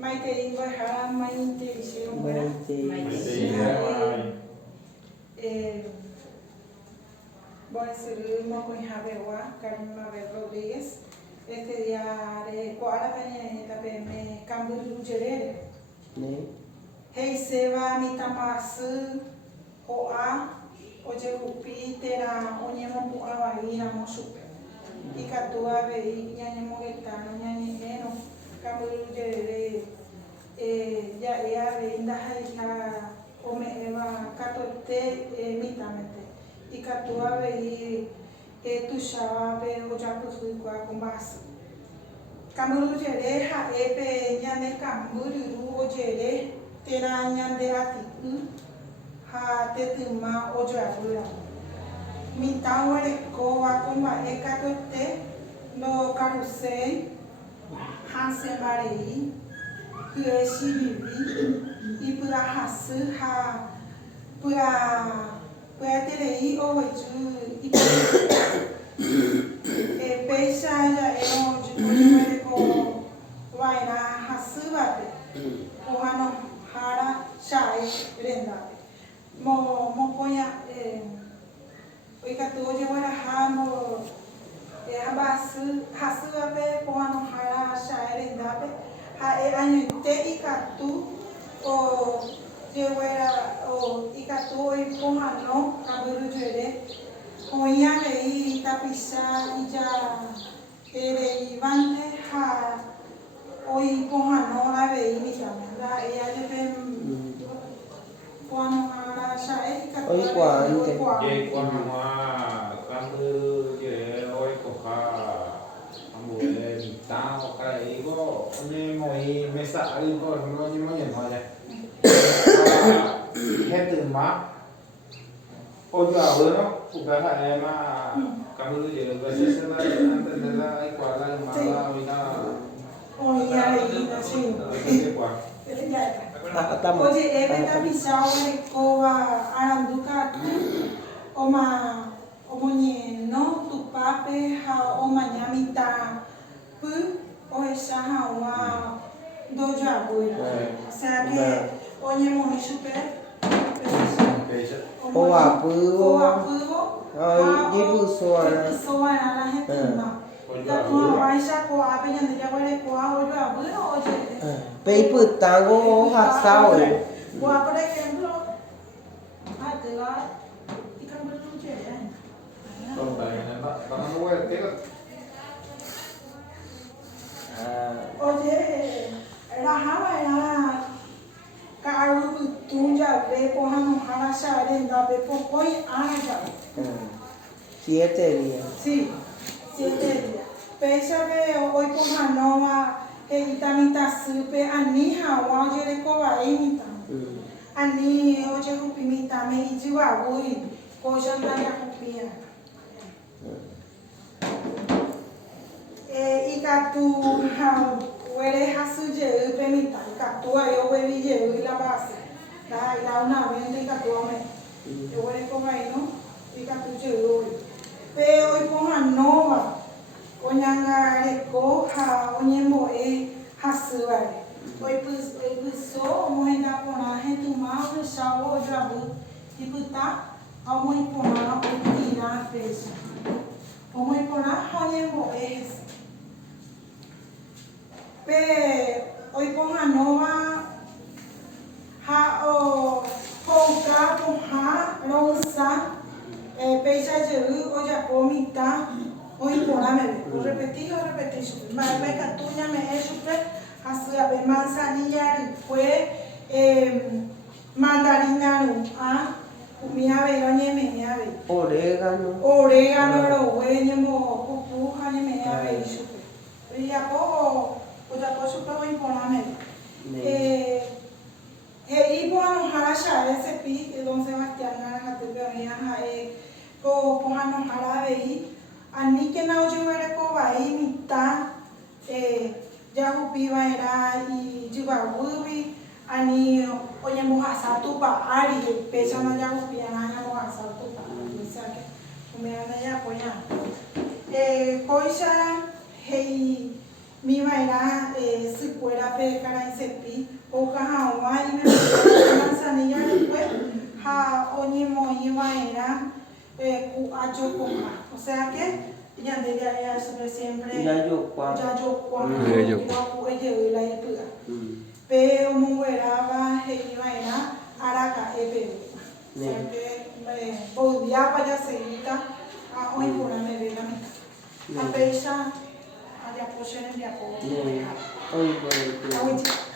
Maite vai hara maite voy a ser Mocoy Jabewa, Carmen Mabel Rodríguez. Este día de Coara me cambio de gerere. Hei Seva Mitamasu Oa, Ojerupi, Tera, Onyemo Puawaina Mosupe. Y Catua Vei, Yanemogetano, Yanimeno, cambio de gerere. Ya ea veinda haika ome eva katote mitamete y katua vei tushava be ojapusu kwa kumbasa kamuru jere ha epe nyane kamuru ojere tera nyande atiku ha tetuma ojabura mitaware ko wa kumba ekatote no karusei hansemarei Kueshibibi e pura raça pura terei ou e peixe já é onde vai com vai na raça vai o ano hara chai renda mo ponha o icatu hoje agora ramo a base raça vai o ano hara chai renda año te ikatu o llevara o ikatu y pomano kaburu jere oya me tapisa ya ere ivante ha hoy pomano la ve ni la ella le ven cuando ara shae ikatu hoy cuando ye cuando kaburu jere hoy coja tao cái có nên ngồi mê sợ đi có nó như nó nhận hỏi này hết từ má ôi vào bữa nó cũng phải phải mà cảm ơn gì về sẽ là anh tên là ai quả là mà là vì nó ôi ya đi nó xin cái quả oye eventa pisao ko aranduka oma omonye no tu pape ha omanyamita pu o esa hawa doja boira o sea que onye mo super o apugo ai ye pusoana soana la gente ma ya tu aisha ko apenya de jawale ko o yo abuno oye pei putango hasao por ejemplo atela ikan berlucu ya còn tại nó mua cái oye rahama na karu tunja ve pohano harasha renda ve pokoi anja 7 días sí 7 días pesa ve hoy pohano wa que itamita supe ani hawa jere ko wa imita ani oje kupimita me ijiwa woi ko janda ya kupia ikatu were hasuje upemita ikatu ayo webi je ila base da ila una vende ikatu ame yo were ko mai no ikatu je oi pe oi ko nova onyanga reko ha onyemo hasuare oi puso moenda pona retuma o shawo jabu iputa amo ipona o tira fecha amo ipona onyemo pe oi ponga nova ha o pouka ponha rosa peixa jeru o já comita oi pona me o repetir mas vai catunya me é super hasia be manzanilla fue mandarina no a kumia be no nye me ave orégano ro we nyemo pupuha nye me ave super ya po udah kau suka main polane. Ibu anu harasha recipe Don Sebastián nara hatu beonia hae ko pohano harabe ani que na oje were ko vai mita jahu piwa era i juga wubi ani onye mohasa tupa ari pesa na jahu piana na mohasa tupa misake umeana ya ponya koisa hei mi vaina si fuera pecar en sepi o caja o hay me manzanilla después ha oñimo y vaina cu acho coja o sea que ya debería sobre siempre Ya yo cuando. ya yo cuando Ya yo cu ella la ipuga pero mu era he vaina araca ebe o sea que podía para seguida a hoy por me ve la mitad a pesar allá por ser en Japón. Hoy por el